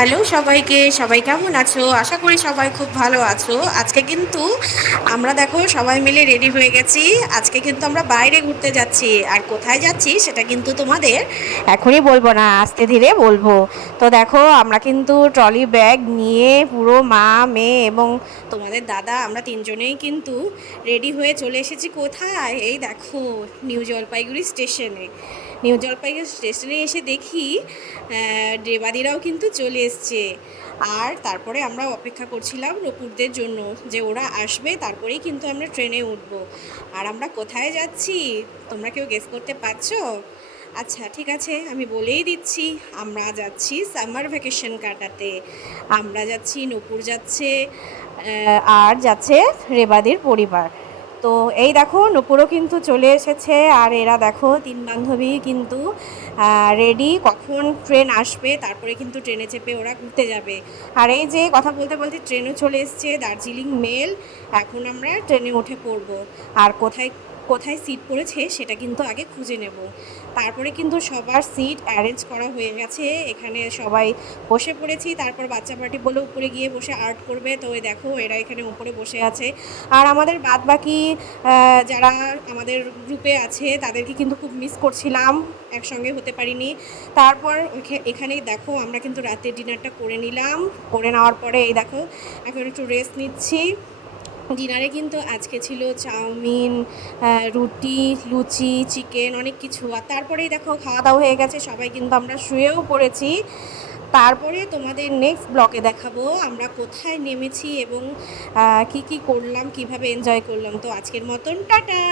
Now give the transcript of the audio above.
Hello সবাইকে, সবাই কেমন আছো? আশা করি সবাই খুব ভালো আছো। আজকে কিন্তু আমরা দেখো সবাই মিলে রেডি হয়ে গেছি। আজকে কিন্তু আমরা বাইরে ঘুরতে যাচ্ছি। আর কোথায় যাচ্ছি সেটা কিন্তু তোমাদের এখনই বলবো না, আস্তে ধীরে বলবো। তো দেখো আমরা কিন্তু ট্রলি ব্যাগ নিয়ে পুরো মা, মেয়ে এবং তোমাদের দাদা আমরা তিনজনেই কিন্তু রেডি হয়ে চলে এসেছি কোথায়? এই দেখো নিউ জলপাইগুড়ি স্টেশনে। নিউ জলপাইগুড়ি স্টেশনে এসে দেখি দেবাদিরাও কিন্তু চলে এসছে। আর তারপরে আমরা অপেক্ষা করছিলাম নপুরদের জন্য যে ওরা আসবে তারপরেই কিন্তু আমরা ট্রেনে উঠব। আর আমরা কোথায় যাচ্ছি তোমরা কেউ গেস করতে পারছো? আচ্ছা ঠিক আছে, আমি বলেই দিচ্ছি। আমরা যাচ্ছি সামার ভ্যাকেশন কাটাতে। আমরা যাচ্ছি, নূপুর যাচ্ছে, আর যাচ্ছে রেবাদির পরিবার। তো এই দেখো নূপুরও কিন্তু চলে এসেছে। আর এরা দেখো তিন বান্ধবী কিন্তু রেডি, কখন ট্রেন আসবে তারপরে কিন্তু ট্রেনে চেপে ওরা ঘুরতে যাবে। আর এই যে কথা বলতে বলতে ট্রেনও চলে এসছে, দার্জিলিং মেল। এখন আমরা ট্রেনে উঠে পড়বো। আর কোথায় কোথায় সিট পড়েছে সেটা কিন্তু আগে খুঁজে নেব। তারপরে কিন্তু সবার সিট অ্যারেঞ্জ করা হয়ে গেছে, এখানে সবাই বসে পড়েছি। তারপর বাচ্চা পার্টি বলে উপরে গিয়ে বসে আর্ট করবে, তো ওই দেখো এরা এখানে উপরে বসে আছে। আর আমাদের বাদ বাকি যারা আমাদের গ্রুপে আছে তাদেরকে কিন্তু খুব মিস করছিলাম, একসঙ্গে হতে পারিনি। তারপর এখানেই দেখো আমরা কিন্তু রাতের ডিনারটা করে নিলাম। করে নেওয়ার পরে এই দেখো এখন একটু রেস্ট নিচ্ছি। ডিনারে কিন্তু আজকে ছিল চাউমিন, রুটি, লুচি, চিকেন, অনেক কিছু। আর তারপরেই দেখো খাওয়া দাওয়া হয়ে গেছে, সবাই কিন্তু আমরা শুয়েও পড়েছি। তারপরে তোমাদের নেক্সট ব্লগে দেখাবো আমরা কোথায় নেমেছি এবং কি কি করলাম, কিভাবে এনজয় করলাম। তো আজকের মতন টাটা।